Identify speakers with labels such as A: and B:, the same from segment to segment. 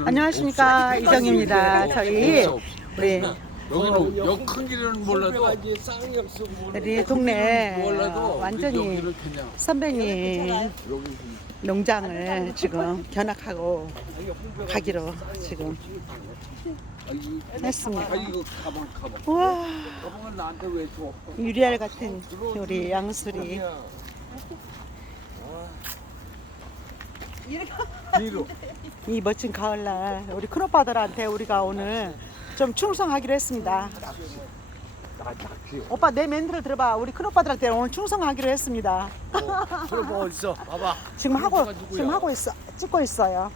A: 안녕하십니까 이정입니다. 저희 우리
B: 여기는 역큰 길은 몰라도
A: 우리 동네
B: 몰라도
A: 완전히 선배님 농장을 지금 견학하고 가기로 지금 했습니다. 우와? 유리알 같은 우리 양수리.
B: 뒤로
A: 이 멋진 가을날 우리 큰오빠들한테 우리가 오늘 좀 충성하기로 했습니다. 오빠 내 멘트를 들어봐. 우리 큰오빠들한테 오늘 충성하기로 했습니다.
B: 들어봐 어딨어 봐봐
A: 지금 하고? 지금 하고 있어 찍고 있어요.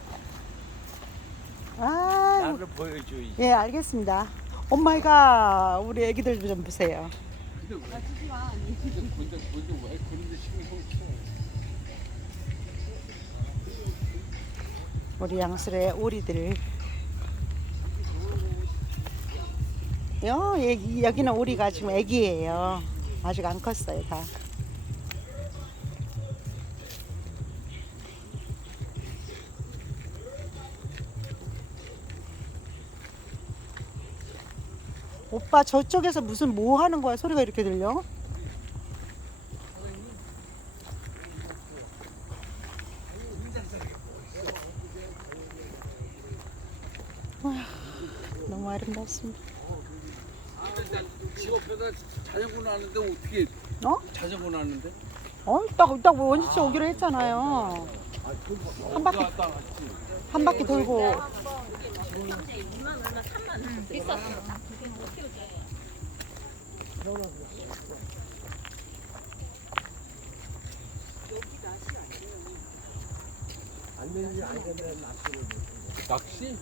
A: 아,
B: 나를 보여줘 이.
A: 예 알겠습니다. 엄마이가 우리 애기들 좀 보세요.
B: 근데 왜
A: 우리 양술의 오리들. 요 여기, 여기는 오리가 지금 애기예요. 아직 안 컸어요 다. 오빠 저쪽에서 무슨 뭐 하는 거야? 소리가 이렇게 들려?
B: 집 앞에다 자전거 놨는데 어떻게
A: 어?
B: 자전거 놨는데?
A: 어? 딱, 딱 원시치 오기로 했잖아요. 한 바퀴. 한 바퀴 돌고.
B: 낚시?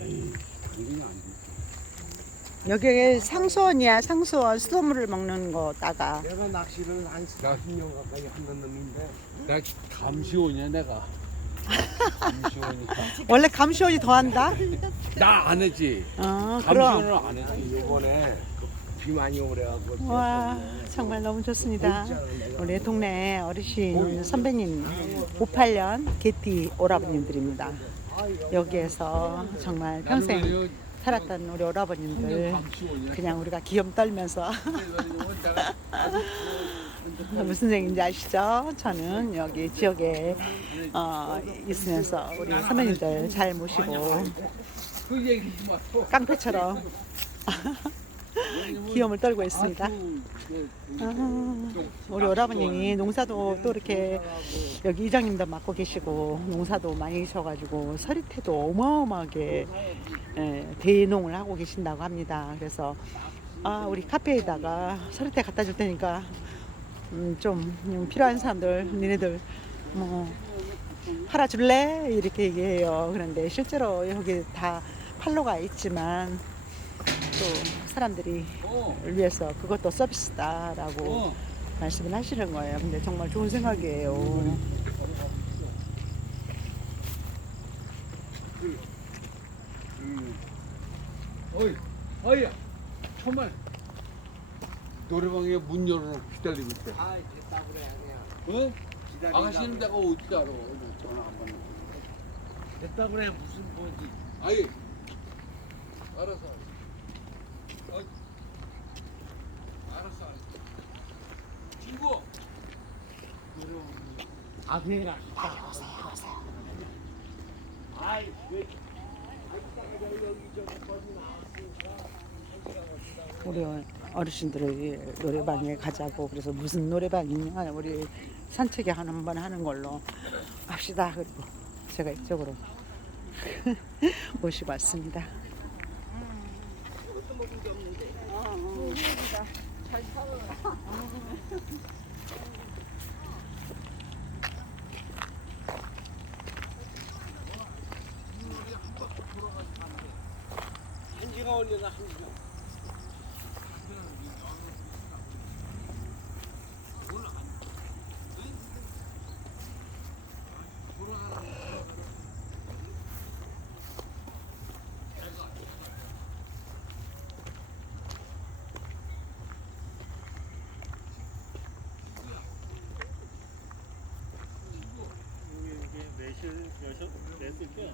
B: 에이.
A: 여기 상수원이야, 상수원. 수돗물을 먹는 거다가.
C: 내가 낚시를 한 40년 가까이 하는 놈인데
B: 나 감시원이야 내가. 감시원이야.
A: 원래 감시원이 더 한다?
B: 나 안 했지.
A: 어, 그럼.
B: 감시원을 안 했지.
C: 요번에 그비 많이 오래갖고
A: 와, 정말 너무 좋습니다. 우리 동네 어르신 선배님 58년 개띠 오라버님들입니다. 여기에서 정말 평생 살았던 우리 오라버님들. 그냥 우리가 기염 떨면서 무슨 얘기인지 아시죠? 저는 여기 지역에 어, 있으면서 우리 선배님들 잘 모시고. 깡패처럼 기염을 떨고 있습니다. 아, 우리 오라버님이 농사도 또 이렇게 여기 이장님도 맡고 계시고 농사도 많이 계셔가지고 서리태도 어마어마하게 예, 대농을 하고 계신다고 합니다. 그래서 아 우리 카페에다가 서리태 갖다 줄 테니까 음, 좀 필요한 사람들 니네들 뭐 팔아 줄래 이렇게 얘기해요. 그런데 실제로 여기 다 팔로가 있지만 또 사람들이
B: 어,
A: 위해서 그것도 서비스다라고
B: 어.
A: 말씀을 하시는 거예요. 근데 정말 좋은 생각이에요.
B: 어이, 어이야. 정말 노래방에 문 열어놓고 기다리고 있대.
C: 아 됐다 그래 그냥
B: 어? 아가씨는 내가 어디 알아? 전화 안 받는 거.
C: 됐다 그래 무슨 뭐지
B: 아이, 알았어. 어이. 알았어, 알았어. 친구.
C: 아 그냥 아 오세요 오세요 아이 왜
A: 우리 어르신들이 노래방에 가자고 그래서 무슨 노래방이냐 우리 산책에 한 번 하는 걸로 합시다. 그리고 제가 이쪽으로 모시고 왔습니다.
C: 한 시간 올려나 한 시간
D: 이게 몇시 몇시 몇시 몇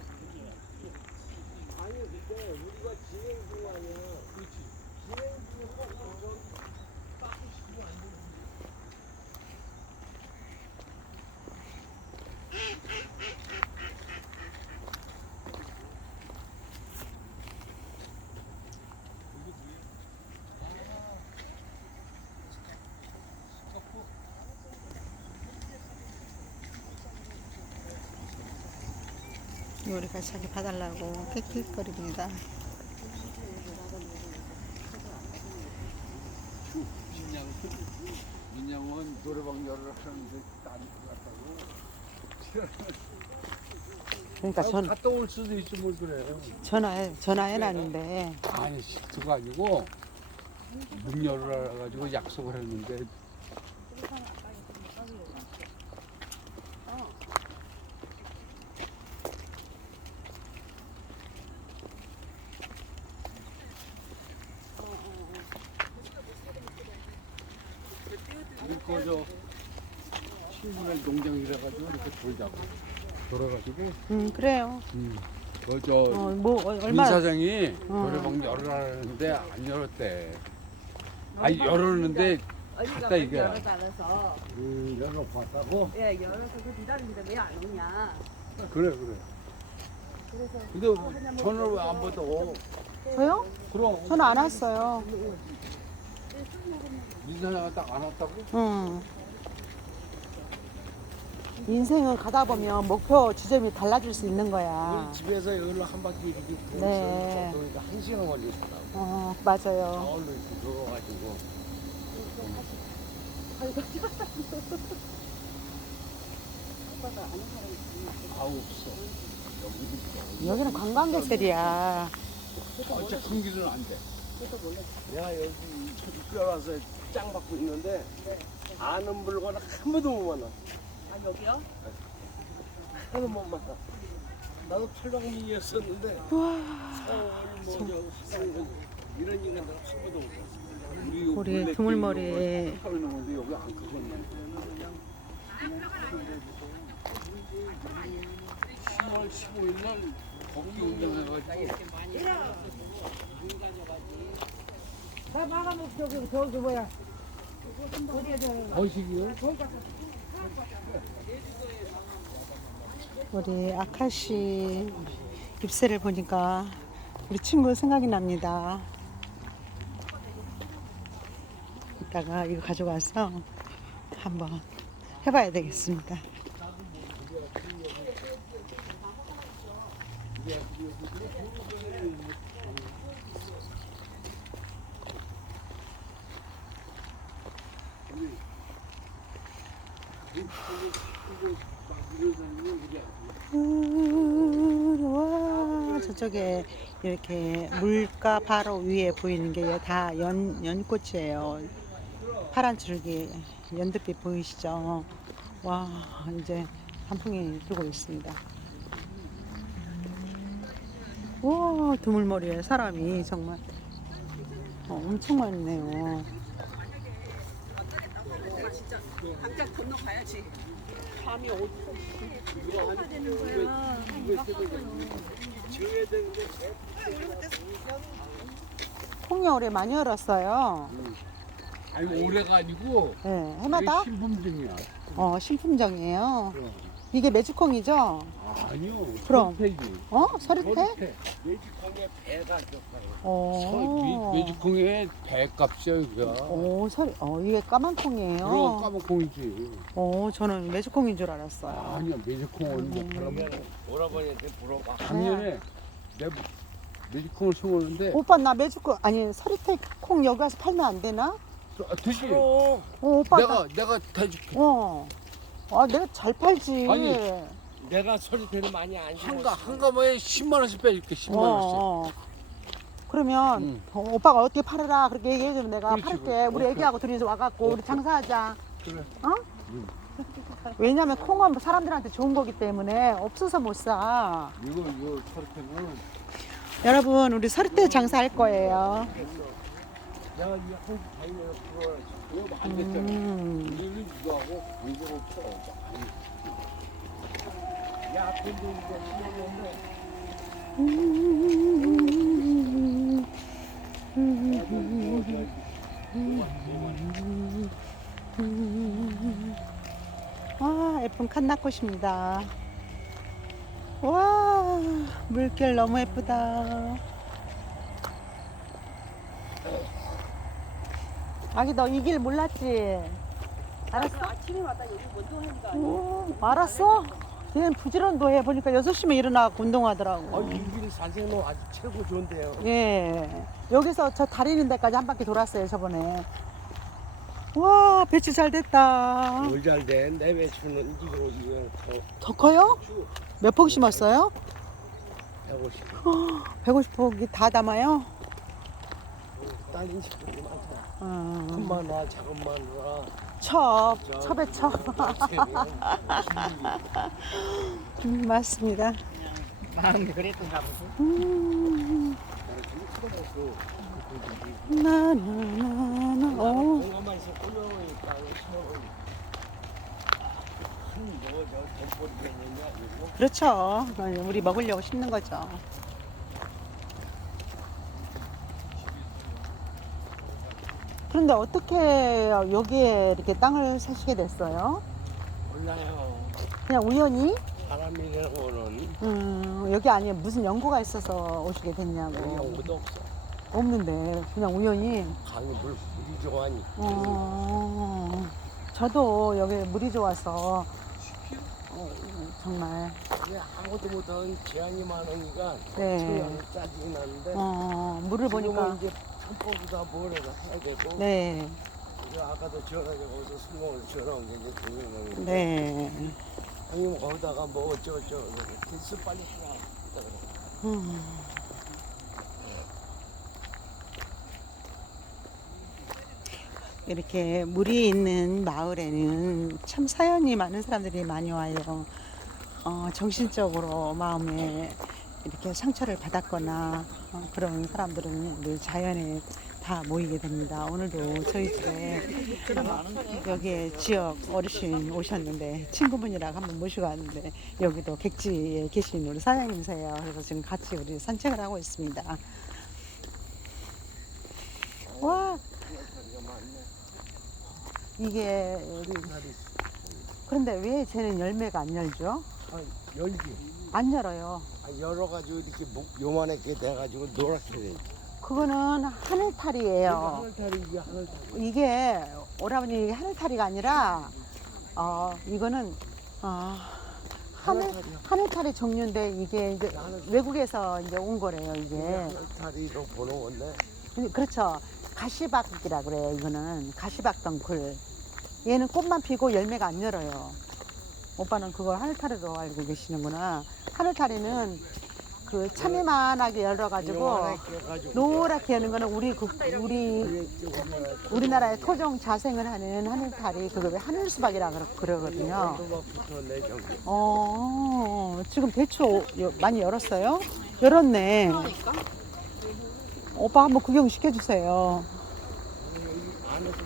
C: 있는데 우리가 진행 중 아니야. 그렇지. 진행 중에서 이거 빠꾸시키면 안 되는
A: 요리가 자기 봐달라고 킥킥거립니다.
B: 민양 민양원 노래방 열을 하는데 딴것 같다고.
A: 그러니까 전
B: 갔다 올 수도 있지 뭘 그래.
A: 전화해 전화해놨는데.
B: 아니 실수가 아니고 문 열으라 가지고 약속을 했는데. 우리 거저 친구네 농장이라 가지고 이렇게 돌자고 돌아가지고
A: 음 그래요.
B: 음. 그저
A: 어뭐 얼마
B: 민 사장이
A: 어.
B: 노래방 열으라는데 안 열었대. 아니 열었는데 갔다 이게.
D: 열어달라서
B: 음, 열어놓고 왔다고?
D: 예 열어서 그 기다리는데 왜안 오냐
B: 그래 그래. 근데 전화를 왜안 받아?
A: 저요?
B: 그럼
A: 전화 안 왔어요.
B: 민 사장이 딱안 왔다고?
A: 응. 인생은 가다 보면 목표 지점이 달라질 수 있는 거야.
C: 집에서 여기로 한 바퀴 이렇게
A: 네.
C: 돌면서 한 시간 걸리더라고.
A: 어 맞아요.
C: 나홀로 이렇게 걸어가지고.
B: 아우 없어.
A: 여기는 관광객들이야.
B: 어째 큰 길은 안 돼.
C: 내가 여기 초집에 와서 짱 받고 있는데 아는 물건 한 번도 못 만나.
D: 아 여기요?
C: 한 번도 못 만나. 나도 팔방민이었었는데 서울 뭐저 화성 이런 얘기는 나한 번도 못 봤어.
B: 우리
A: 우리
B: 원래
A: 드물머리.
B: 하고 있는 건데 여기 안 크거든. 10월 15일 날 거기 운영해가지고
D: 나 막아먹 저기 저기 뭐야
B: 거식이요?
A: 우리 아카시 잎새를 보니까 우리 친구 생각이 납니다. 이따가 이거 가져가서 한번 해봐야 되겠습니다. 와 저쪽에 이렇게 물가 바로 위에 보이는 게 다 연 연꽃이에요. 파란 줄기 연두빛 보이시죠? 와 이제 단풍이 들고 있습니다. 와 드물머리에 사람이 정말 어, 엄청 많네요.
D: 당장 건너가야지 어디
C: 지어야 되는데
A: 콩여울에 많이 열었어요.
B: 아니 올해가 아니고
A: 네, 해마다
B: 이게 신품종이야.
A: 어 신품종이에요.
B: 그럼.
A: 이게 매주콩이죠?
B: 아니요.
A: 그럼.
B: 서리태지.
A: 어 서리태?
B: 서리태.
C: 매직콩에 배가 졌어요.
A: 어.
B: 서- 미- 매주콩의 배값이야 여기가.
A: 오, 설, 어, 이게 까만 콩이에요.
B: 그럼 까만 콩이지.
A: 어, 저는 매주콩인 줄 알았어요.
B: 아니야 매주콩은 못 팔아먹어.
C: 오라버니한테 물어봐.
B: 작년에 내 매주콩을 심었는데
A: 오빠 나 매주콩 아니 서리태 콩 여기 와서 팔면 안 되나?
B: 아, 되지.
A: 어, 오빠 나,
B: 내가 내가 대줄게.
A: 어. 아, 내가 잘 팔지.
B: 아니,
C: 내가 소리대는 많이 안
B: 한가
C: 심었어.
B: 한가마에 10만 원씩 빼줄게. 10만
A: 어,
B: 원씩.
A: 어. 그러면
B: 응.
A: 어, 오빠가 어떻게 팔으라 그렇게 얘기해 주면 내가
B: 그렇지,
A: 팔게.
B: 그렇지.
A: 우리
B: 오케이.
A: 애기하고 둘이서 와갖고 우리 장사하자.
B: 그래.
A: 어?
B: 응.
A: 왜냐면 콩은 사람들한테 좋은 거기 때문에 없어서 못 사.
B: 이거 이거 서리태는
A: 여러분 우리 서리태 장사할 거예요. 음.
C: 아,
A: 예쁜 칸나꽃입니다. 와, 물결 너무 예쁘다. 아기 너 이 길 몰랐지? 알았어?
D: 아침에 왔다 여기 운동하니까
A: 오, 알았어? 얘는 부지런도 해. 보니까 6시면 일어나고 운동하더라고.
C: 아, 이길 산책로 아주 최고 좋은데요.
A: 예. 여기서 저 다리 있는 데까지 한 바퀴 돌았어요, 저번에. 와, 배추 잘 됐다.
C: 뭘잘 돼? 내 배추는 이거 이거 더
A: 더 커요? 몇 폭 심었어요?
C: 150.
A: 150폭이 다 담아요?
C: 딸린 식구들이 많잖아.
A: 어,
C: 큰 마누라, 작은 마누라.
A: 첩,
C: 저-
A: 첩에 첩. 음, 맞습니다.
D: 마음이 그랬던가 보지
A: 음, 나나나나. 어,
C: 공간만 있어 이거.
A: 그렇죠. 우리 먹으려고 심는 거죠. 그런데 어떻게 여기에 이렇게 땅을 사시게 됐어요?
C: 몰라요.
A: 그냥 우연히?
C: 사람이라는 거는
A: 음, 여기 아니에 무슨 연구가 있어서 오시게 됐냐고.
C: 연구도 없어.
A: 없는데, 그냥 우연히.
C: 강이 물 물이 좋아하니.
A: 어, 저도 여기 물이 좋아서, 어, 정말,
C: 그냥 아무도 못하는 제한이 많으니까
A: 네.
C: 처음에 짜증이 나는데
A: 어, 물을 보니까,
C: 이제 편법보다 뭐라도 해야 되고
A: 네,
C: 이제 아까도 전화가 거기서 온게 이제 동영상인데
A: 네.
C: 형님 거기다가 뭐 어쩌고저쩌고 됐어 빨리 해라 그래.
A: 음. 이렇게 물이 있는 마을에는 참 사연이 많은 사람들이 많이 와요. 어, 정신적으로 마음에 이렇게 상처를 받았거나 어, 그런 사람들은 늘 자연에 다 모이게 됩니다. 오늘도 저희 집에 여기에 지역 어르신 오셨는데 친구분이랑 한번 모시고 왔는데 여기도 객지에 계신 우리 사장님이세요. 그래서 지금 같이 우리 산책을 하고 있습니다. 와 이게 그런데 왜 쟤는 열매가 안 열죠?
C: 아, 열기
A: 안 열어요.
C: 아, 열어가지고 이렇게 목 요만하게 돼가지고 노랗게 돼.
A: 그거는 하늘탈이에요.
C: 하늘탈이 하늘탈
A: 이게 오라버니 하늘탈이가 아니라 어 이거는 어 하늘
C: 하늘탈이요.
A: 하늘탈의 종류인데 이게 이제 외국에서 이제 온 거래요 이게.
C: 하늘탈이로 보는 건데.
A: 그렇죠. 가시박이라 그래요 이거는. 가시박 덩굴. 얘는 꽃만 피고 열매가 안 열어요 오빠는 그걸 하늘탈이로 알고 계시는구나 하늘탈이는 그 참이만하게 열어가지고 노랗게 여는 거는 우리 그 우리
C: 우리나라
A: 우리나라의 토종 자생을 하는 하늘탈이 그걸 왜 하늘수박이라 그러- 그러거든요. 어, 지금 대추 여- 많이 열었어요? 열었네. 오빠 한번 구경 시켜주세요.
C: 안에서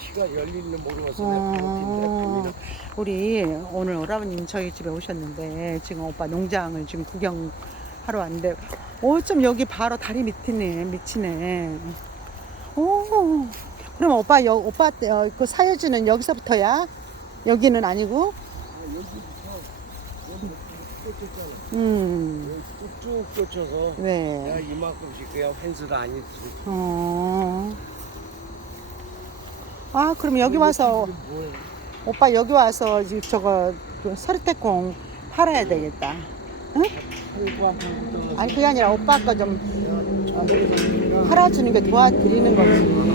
C: 키가 열리는 모르겠어
A: 어, 우리 오늘 오라버님 저희 집에 오셨는데 지금 오빠 농장을 지금 구경하러 왔는데 어쩜 여기 바로 다리 밑이네 밑이네. 오, 그럼 오빠 여, 오빠 어, 그 사유지는 여기서부터야? 여기는 아니고? 음,
C: 쭉쭉 쫓아서
A: 네.
C: 이만큼씩 그냥 펜스가 아니지
A: 어. 아, 그럼 여기 와서 오빠 여기 와서 저거 그 서리태콩 팔아야 되겠다. 응? 아니 그게 아니라 오빠 거좀 어, 팔아주는 게 도와드리는 거지.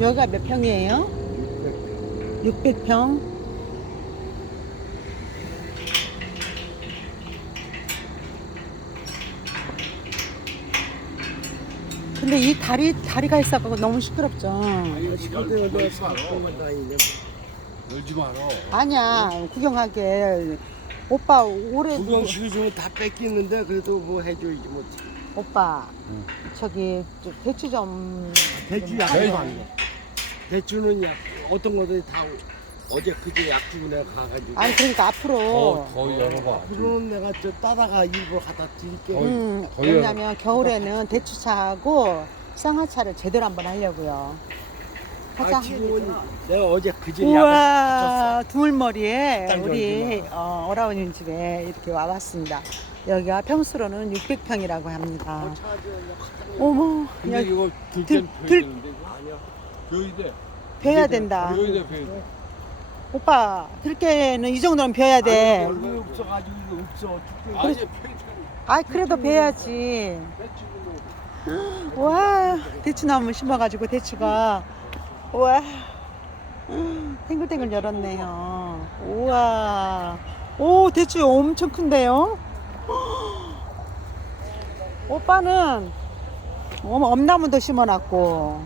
A: 여기가 몇 평이에요? 600평. 근데 이 다리 다리가 있어갖고 너무 시끄럽죠.
B: 열지 마라.
A: 아니야 구경하게 오빠 올해
C: 구경 시켜주면 다 뺏기는데 그래도 뭐 해줘야지 뭐
A: 오빠 저기 저 대추 좀
C: 대추. 안 돼. 대추는 약 어떤 것들이 다 어제 그제 약 주고 내가 가가지고
A: 아니 그러니까 앞으로
B: 더, 더 열어봐.
C: 앞으로는 내가 저 따다가 일부러 갖다 드릴게
B: 거의-
A: 음,
B: 거의
A: 왜냐면 겨울에는 대추차하고 쌍화차를 제대로 한번 하려고요. 가자.
C: 아, 지금은 내가 어제 그전에 약을
A: 우와 두물머리에
C: 딱
A: 우리. 어, 오라버님 집에 이렇게 와봤습니다. 여기가 평수로는 600평이라고 합니다. 어머
B: 근데
A: 여기
B: 이거
A: 들-
B: 들땐
A: 들-
B: 벼야 되는데.
C: 아니야.
B: 벼야
A: 된다.
B: 벼야 돼, 벼야 돼.
A: 오빠 들깨는 이 정도는 벼야 돼.
C: 얼굴 없어가지고 이거 없어.
B: 아니.
A: 아 그래도 벼야지. 와 대추나무 심어가지고 대추가 우와 탱글탱글 열었네요. 우와 오 대추 엄청 큰데요. 오빠는 어머 엄나무도 심어놨고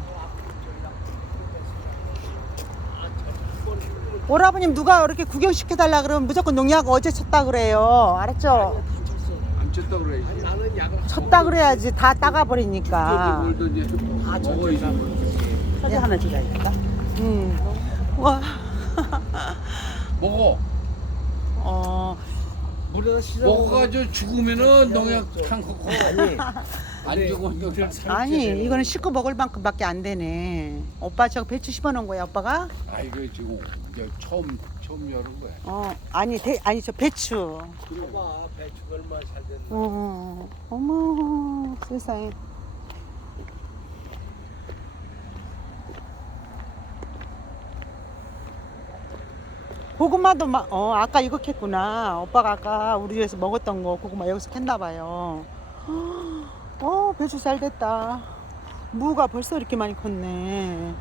A: 오라버님 누가 이렇게 구경시켜달라 그러면 무조건 농약 어제 쳤다 그래요. 알았죠?
B: 안 쳤다 그래야지.
C: 나는 약을
A: 쳤다 그래야지 다 따가버리니까.
B: 뭘도 이제 먹어야지.
A: 사진 하나 찍어야겠다. 음. 와.
B: 먹어.
A: 어.
C: 물에다 씻어.
B: 먹어가지고 죽으면은 농약 탕 걷고.
C: 아니.
B: 안 이거
A: 아니 이거는 씻고 먹을 만큼밖에 안 되네. 오빠 저거 배추 심어놓은 거야 오빠가?
B: 아 이거 지금 이제 처음 처음 열은 거야.
A: 어 아니 대, 아니 저 배추.
C: 봐봐 배추가 얼마나 잘 됐나.
A: 어 어머 세상에. 고구마도 막, 어, 아까 이거 캤구나. 오빠가 아까 우리 집에서 먹었던 거 고구마 여기서 캤나 봐요. 어, 배추 잘 됐다. 무가 벌써 이렇게 많이 컸네.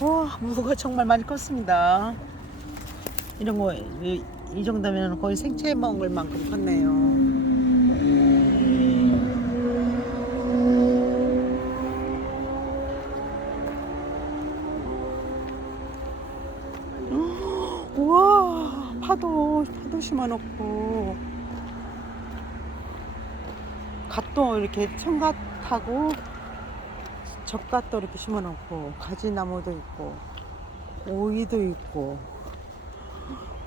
A: 와, 무가 정말 많이 컸습니다. 이런 거, 이, 이 정도면 거의 생채 먹을 만큼 컸네요. 파도, 파도 심어놓고. 갓도 이렇게 청갓하고, 젓갓도 이렇게 심어놓고, 가지나무도 있고, 오이도 있고.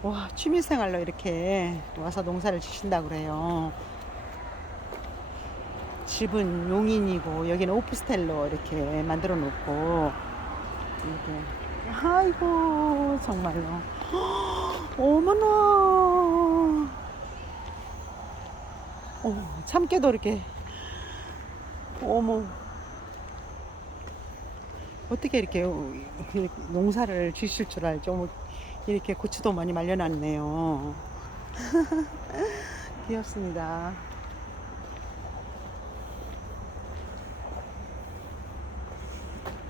A: 와, 취미생활로 이렇게 와서 농사를 지신다 그래요. 집은 용인이고, 여기는 오프스텔로 이렇게 만들어 놓고, 이렇게. 아이고, 정말로. 어머나. 어, 참깨도 이렇게. 어머. 어떻게 이렇게 이렇게 농사를 지실 줄 알죠? 어머, 이렇게 고추도 많이 말려놨네요. 귀엽습니다.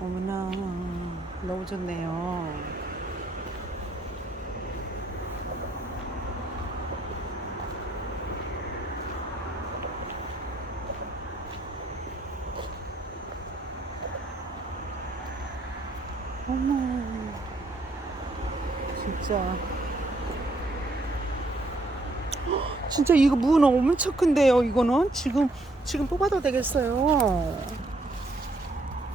A: 어머나, 너무 좋네요. 어머, 진짜. 헉, 진짜 이거 무는 엄청 큰데요, 이거는? 지금, 지금 뽑아도 되겠어요.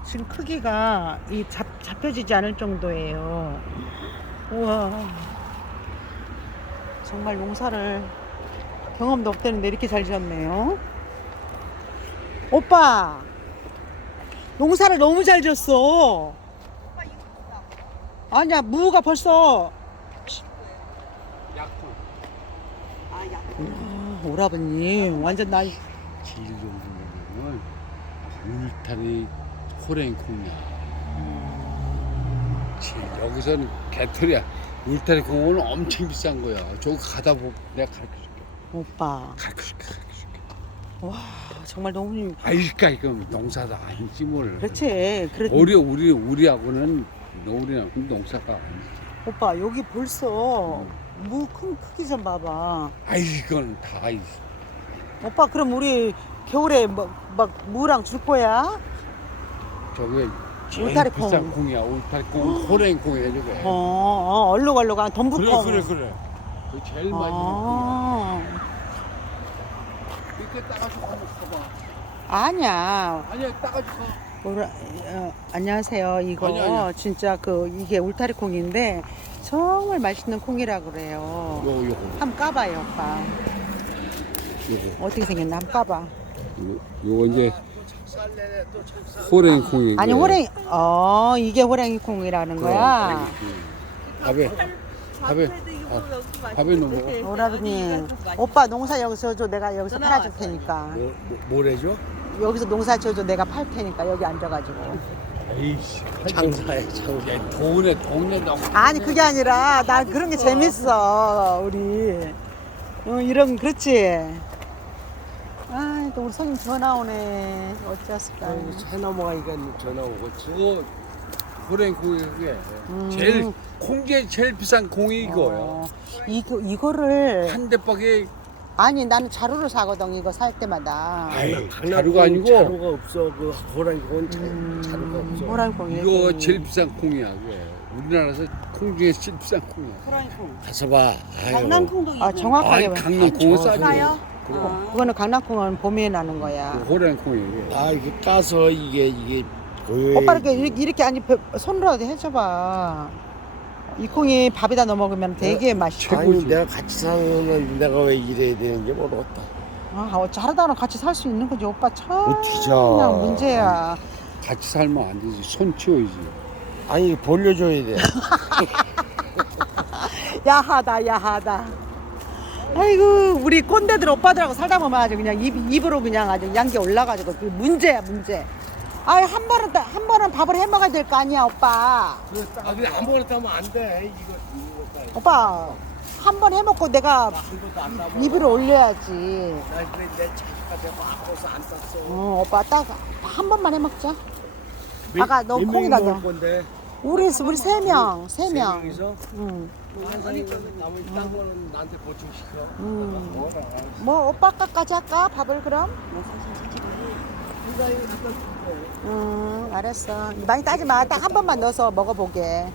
A: 지금 크기가 이 잡, 잡혀지지 않을 정도예요. 우와. 정말 농사를 경험도 없다는데 이렇게 잘 지었네요. 오빠! 농사를 너무 잘 지었어. 아니야, 무가 벌써.
B: 약불.
A: 아, 오라버님, 완전
B: 나질 정도면 울타리 호랭콩이야. 질 여기서는 개털이야. 울타리 콩은 엄청 비싼 거야. 저거 가다 보면 내가 가르쳐줄게.
A: 오빠.
B: 가르쳐줄게. 가르쳐줄게.
A: 와, 정말 너무.
B: 아이까 이거 농사도 아니지 뭘.
A: 그렇지. 그래.
B: 우리 우리 우리하고는 우리하고 농사가 아니지.
A: 오빠, 여기 벌써 무 큰 크기 좀 봐봐.
B: 아이 이건 다 이-
A: 오빠, 그럼 우리 겨울에 막, 막 무랑 줄 거야?
B: 저게 제일
A: 울타리
B: 비싼
A: 콩.
B: 콩이야. 울타리 콩 호랭콩이야 저게.
A: 어, 어 얼룩얼룩한
B: 그래
A: 덤부콩.
B: 그래 그래. 그 제일 먹는
A: 아,
B: 이렇게 따가지고 한번 가봐.
A: 아니야.
B: 아니야 따가지고 가.
A: 오라, 어, 안녕하세요. 이거
B: 아니, 아니.
A: 진짜 그 이게 울타리 콩인데 정말 맛있는 콩이라 그래요.
B: 요거 요거
A: 한번 까봐요, 오빠.
B: 요거
A: 어떻게 생겼나 한번 까봐.
B: 요- 요거 이제
C: 철사.
B: 호랭콩이.
A: 아니 호랭이 어 이게 호랭이 콩이라는 거야.
B: 밥에 밥에 어, 밥에 넣어 먹어.
A: 오라버니 오빠 농사 여기서 줘 내가 여기서 팔아줄 테니까
C: 뭐, 뭐 뭐래죠?
A: 여기서 농사 지어줘 내가 팔 테니까 여기 앉아가지고
B: 에이씨.
C: 장사해 장사.
B: 돈에 돈에 너무.
A: 아니 그게 아니라 나 그런 게 재밌어 우리 어, 이런 그렇지 아 또 우리 손님 전화 오네 어쩌을까
C: 새 넘어가니까 전화 오겠지.
B: 호랭콩이 그게
A: 음.
B: 제일 콩게 제일 비싼 콩이 이거야.
A: 어, 이거 이거를
B: 한 대박에
A: 아니 나는 자루를 사거든 이거 살 때마다
B: 아이, 자루가 아니고
C: 자루가 없어. 그 호랑이콩은 자- 자루가 없어.
A: 호랑이콩이
B: 이거 제일 비싼 콩이야. 그게 우리나라에서 콩 중에 제일 비싼 콩이야.
C: 가서 봐. 아유.
D: 강남콩도
A: 아
D: 있네.
A: 정확하게
B: 아니
A: 봐.
B: 강릉 콩은
C: 아,
B: 싸지.
D: 싸요?
B: 그거
A: 그거는 강낭콩은 봄에 나는 거야
B: 호랭콩이 이게.
C: 아 이거 까서 이게 이게.
A: 오빠 이렇게 이렇게, 이렇게 아니 배- 손으로 해줘봐 이 콩이 밥에다 넣어 먹으면 되게 맛있어
C: 아니 내가 같이 사는 내가 왜 이래야 되는지 모르겠다.
A: 아, 어, 잘하다는 같이 살 수 있는 거지 오빠 참
C: 어떻게 자.
A: 그냥 문제야
B: 같이 살면 안 되지. 손 치워야지.
C: 아니 벌려줘야 돼.
A: 야하다 야하다 아이고 우리 꼰대들 오빠들하고 살다 보면 아주 그냥 입, 입으로 그냥 아주 양기 올라가지고 그 문제야 문제 아이 한 번은 다- 한 번은 밥을 해 먹어야 될 거 아니야 오빠
C: 아 근데 아무거나 따면 안 돼. 이거 이거 따.
A: 오빠 한 번 해 먹고 내가
C: 한 번도 안 따.
A: 입으로 올려야지
C: 나 그래 내 차까지 바꿔서 안 땄어.
A: 어 오빠 딱 한 번만 해 먹자 아까
C: 너몇 명이
A: 콩이다,
C: 먹을
A: 너.
C: 건데.
A: 우리 우리 세 명 세
C: 세
A: 명
C: 명이서?
A: 응.
C: 나머지 딴 거는 나한테 보충시켜.
A: 음.
C: 뭐
A: 오빠 까까지 할까 밥을 그럼? 음 알았어 많이 따지 마 딱 한 번만 넣어서 먹어보게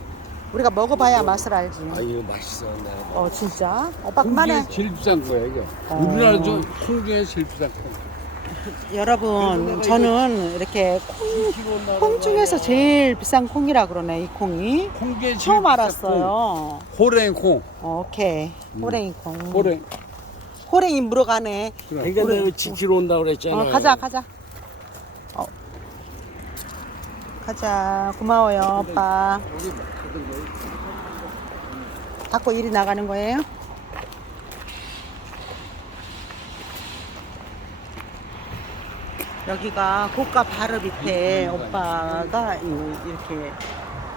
A: 우리가 먹어봐야 맛을 알지
C: 아 이거 맛있어. 내가.
A: 어 진짜? 오빠
B: 콩
A: 그만해
B: 중에 제일 비싼 거야 이거.
A: 어.
B: 우리나라도 콩 중에 제일 비싼 콩.
A: 여러분 저는 이렇게 콩, 콩 중에서 제일 비싼 콩이라 그러네 이 콩이
B: 콩게 제일
A: 처음
B: 비싼
A: 알았어요
B: 콩. 호랭콩.
A: 오케이
B: 음.
A: 호랭이 콩
B: 호랭.
A: 호랭이 물어가네
B: 그래.
C: 그러니까 내가 지키러 온다 그랬잖아.
A: 어, 가자 가자 어. 가자 고마워요 오빠 닫고 일이 나가는 거예요? 여기가 고가 바로 밑에 오빠가 이- 이렇게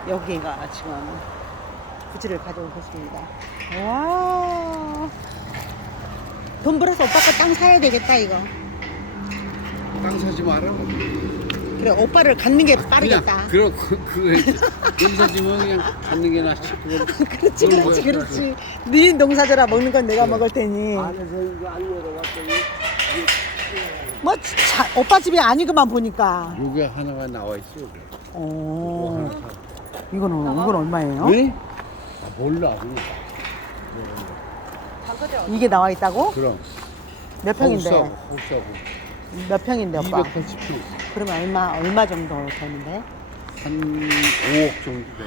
A: 여기가 지금 부지를 가지고 계십니다. 와. 돈 벌어서 오빠 거땅 사야 되겠다 이거.
B: 땅 사지 마라.
A: 그래 오빠를 갖는 게 빠르겠다.
B: 그냥 그 그거 농사지면 그냥 갖는 게 낫지.
A: 그렇지
B: 그런
A: 그렇지. 그렇지. 네 농사져라 먹는 건 내가. 먹을 테니.
C: 안에서 이거 안 열어봤더니
A: 뭐 자, 오빠 집이 아니구만 보니까.
B: 요게 하나가 나와 있어. 요게.
A: 어.
B: 요거 하나 사.
A: 이거는 이건 얼마예요?
B: 왜? 아, 몰라. 그냥.
A: 이게 나와 있다고?
B: 그럼.
A: 몇 평인데?
B: 하우스하고 하우스하고
A: 몇 평인데 오빠?
B: 280평.
A: 그러면 얼마 얼마 정도 되는데?
B: 한 5억 정도 돼.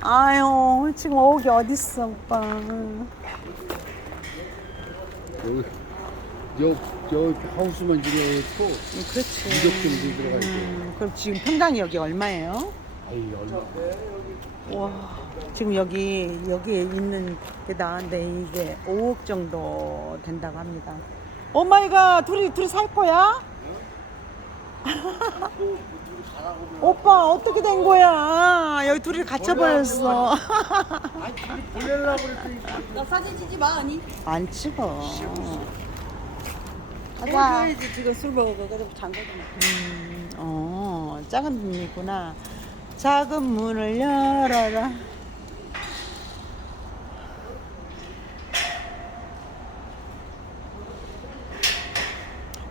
A: 아유 지금 5억이 어딨어 오빠.
B: 여기 여, 여 하우스만 지어도
A: 음, 그렇지.
B: 2억 정도 들어가 있고.
A: 음, 그럼 지금 평당 여기 얼마예요?
B: 아이 얼마.
A: 와 지금 여기 여기에 있는 게 나은데 이게 5억 정도 된다고 합니다. 오마이갓 둘이 둘이 살 거야? 오빠 어떻게 된 거야? 여기 둘이 갇혀 버렸어.
C: 보내려고 그랬더니
D: 나 사진 찍지 마 아니.
A: 안 찍어. 가자.
D: 해야지 지금 술 그래도 장거든.
A: 음, 어 작은 문이구나. 작은 문을 열어라.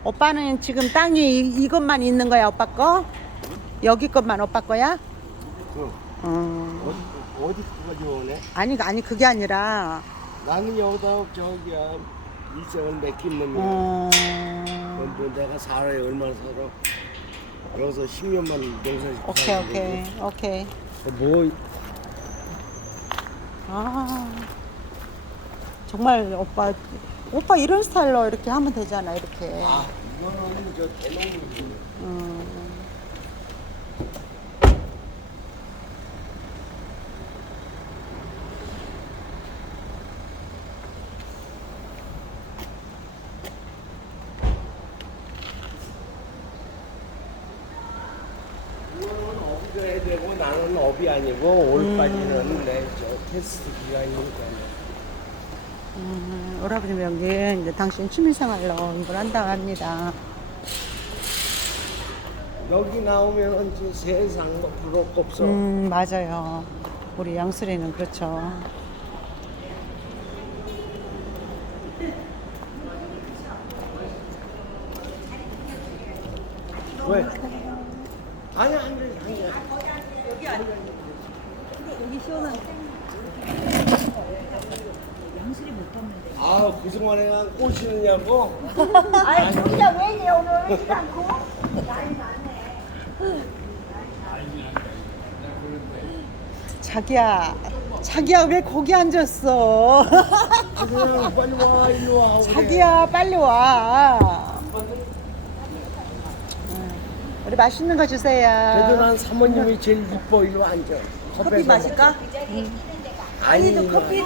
A: 오빠는 지금 땅이 이- 이것만 있는 거야, 오빠 거? 여기 것만 오빠 거야?
C: 그럼.
A: 어.
C: 어디 어디까지 오네?
A: 아니, 아니, 그게 아니라,
C: 나는 여기다 저기야 일생을 맡기는 놈이야.
A: 어.
C: 뭐 내가 살아야 얼마나 살아? 여기서 10년만 농사
A: 오케이, 오케이, 오케이.
C: 거고. 뭐
A: 아. 정말 오빠, 오빠 이런 스타일로 이렇게 하면 되잖아, 이렇게.
C: 아, 이거는 저. 이거는 업이 돼야 되고 나는 업이 아니고 올바지는 내 저 테스트 기간이니까.
A: 음, 오라버니 여기 이제 당신 취미생활로 이걸 한다고 합니다.
C: 여기 나오면 이제 세상 뭐거 없어.
A: 음, 맞아요. 우리 양수리는 그렇죠.
C: 왜? 아니 안 돼, 안 돼. 아, 그 동안에 난 꼬시느냐고?
E: 아니 저기가 왜냐 오늘 쉬지 않고
A: 자기야, 자기야 왜 거기 앉았어?
C: 그냥 빨리 와, 일로 와. 그래.
A: 자기야 빨리 와. 우리 맛있는 거 주세요.
C: 그래도 난 사모님이 제일 이뻐, 일로 앉아. 커피 마실까? 아니, 너 커피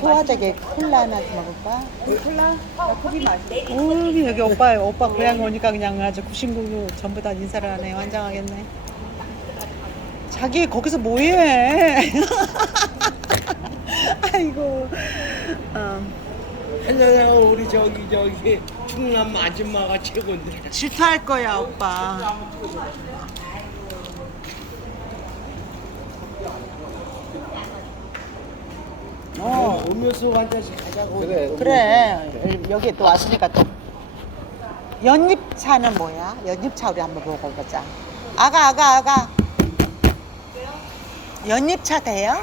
A: 소화되게 콜라 하나 좀 먹을까? 콜라? 나 커피 마실게. 오, 여기 오빠 오빠 고향 오니까 그냥 아주 99 전부 다 인사를 하네. 환장하겠네. 자기 거기서 뭐해? 아이고. 어.
C: 한잔하고 우리 저기 저기 충남 아줌마가 최고인데.
A: 질투할 거야 오빠. 어.
C: 음료수 한 잔씩 가자고.
B: 그래.
A: 그래 여기 또 왔으니까 또 연잎차는 뭐야? 연잎차 우리 한번 먹어보자. 아가 아가 아가. 연잎차 돼요?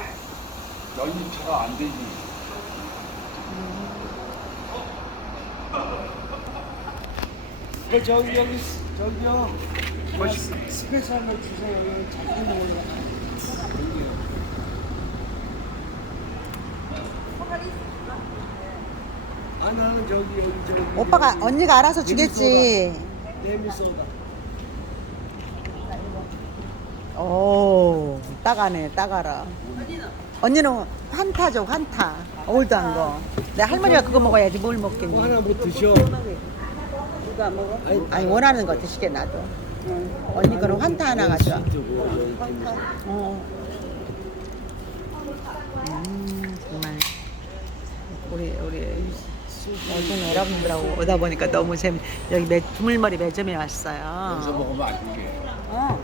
B: 연잎차가 안 되지.
C: 그 저기 여기 저기요. 뭐 스- 스페셜로 주세요. 여기 자꾸 먹으려. 아 나는 저기 여기 저기
A: 오빠가 언니가 알아서 주겠지.
C: 레미소다.
A: 오 따가네 따가라. 언니는 환타 줘 환타. 올드한 거. 내 할머니가 그거 먹어야지
C: 뭘뭐
A: 먹겠니?
C: 하나 뭐 드셔. 아니
A: 아니 원하는 거 드시게 놔둬. 언니 거는 환타 하나 가져와. 어. 음, 정말 우리 우리 어떤 여러분들하고 오다 보니까 너무 재미. 여기 매, 두물머리 매점에
B: 여기서
A: 왔어요.
B: 먹으면 안 돼.
A: 어.